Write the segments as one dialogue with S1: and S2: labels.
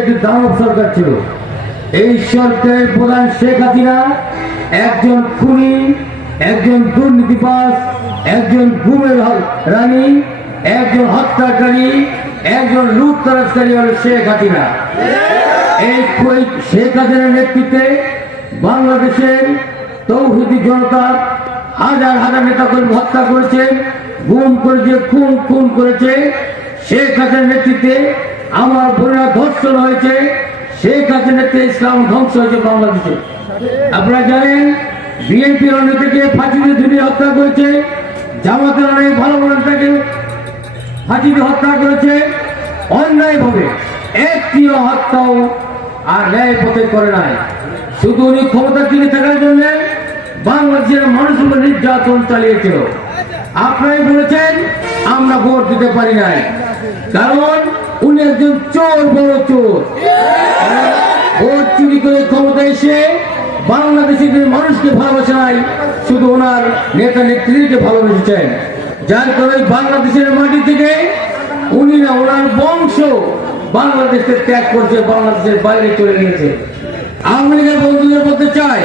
S1: একটি দানব সরকার ছিল। এই সরকারের প্রধান শেখ হাসিনা, একজন খুনি, একজন দুর্নীতিবাস একজন রানী, একজন হত্যাকারী, একজন হল শেখ হাসিনা। এই শেখ হাসিনার নেতৃত্বে বাংলাদেশের তৌহিদি জনতা হাজার হাজার নেতাকর্মী হত্যা করেছে, গুম করেছে, খুন খুন করেছে। শেখ হাসিনার নেতৃত্বে আমার বোনেরা ধর্ষণ হয়েছে শেখ হাসিনার নেতৃত্বে ইসলাম ধ্বংস হয়েছে বাংলাদেশে। আপনারা জানেন বিএনপির নেতাকে ফাঁসিতে ঝুলিয়ে হত্যা করেছে, জামাতের অনেক ভালো নেতাকে ফাঁসিতে হত্যা করেছে। অন্যায়ভাবে একটিও হত্যাও আর ন্যায় পথে করে নাই। শুধু উনি ক্ষমতা টিকে থাকার জন্য বাংলাদেশের মানুষগুলো নির্যাতন চালিয়েছিল। আপনারাই বলেছেন, আমরা ভোট দিতে পারি নাই। কারণ উনি একজন চোর, বড় চোর। ভোট চুরি করে ক্ষমতা এসে বাংলাদেশের মানুষকে ভালোবাসে নাই শুধু ওনার নেতা নেত্রীকে ভালোবেসেছেন যার কারণে বাংলাদেশের মাটি থেকে উনি না, ওনার বংশ বাংলাদেশকে ত্যাগ করছে, বাংলাদেশের বাইরে চলে গিয়েছে। লীগের বন্ধুদের বলতে চাই,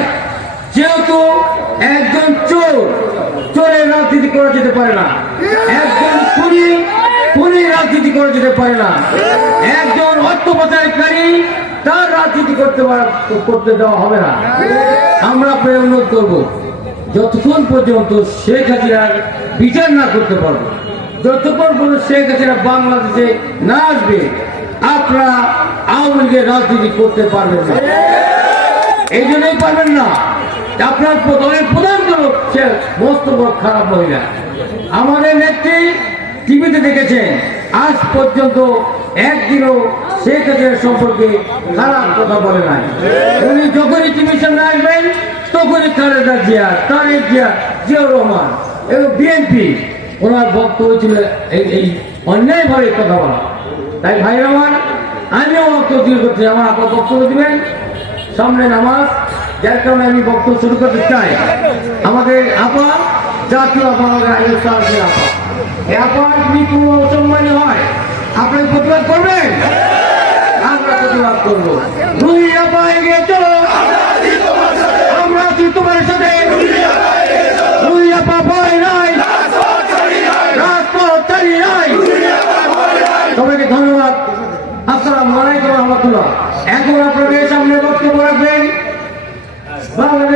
S1: যেহেতু একজন চোর, চোরের রাজনীতি করা যেতে পারে না। একজন খুনি খুনি রাজনীতি করে যেতে পারে না। একজন অর্থ পাচারকারী তার রাজনীতি করতে করতে দেওয়া হবে না। আমরা আপনার অনুরোধ করব, যতক্ষণ পর্যন্ত শেখ হাসিনার বিচার না করতে পারব, যতক্ষণ পর্যন্ত শেখ হাসিনা বাংলাদেশে না আসবে, আপনারা আওয়ামী লীগের রাজনীতি করতে পারবেন না। এই জন্যই পারবেন না। আপনার দলের প্রধান দল সে মস্ত বড় খারাপ মহিলা। আমাদের নেত্রী টিভিতে দেখেছেন আজ পর্যন্ত একদিনও শেখ হাসিনা সম্পর্কে খারাপ কথা বলে নাই। উনি যখনই টিভির সামনে আসবেন, তখনই খালেদা জিয়া, তারেক জিয়া, জিয়াউর রহমান এবং বিএনপি, ওনার বক্তব্য ছিল এই এই অন্যায়ভাবে কথা বলা। তাই ভাইরা আমার, আমিও বক্তব্য দিয়ে করছি আমার আপা বক্তব্য দিবেন। সামনে নামাজ, যার কারণে আমি বক্তব্য শুরু করতে চাই। আমাদের আপা জাতীয় মহানায়ক সাহেবের আপা ব্যাপার যদি কোনো অসম্মানি হয়। আপনি প্রতিবাদ করবেন? আমরা প্রতিবাদ করব। দুই আপা এগিয়ে চলো। আমরা আছি তোমার আলাইকুম রহমতুল্লাহ। এখন আপনাদের সামনে বক্তব্য রাখবেন। বাংলাদেশ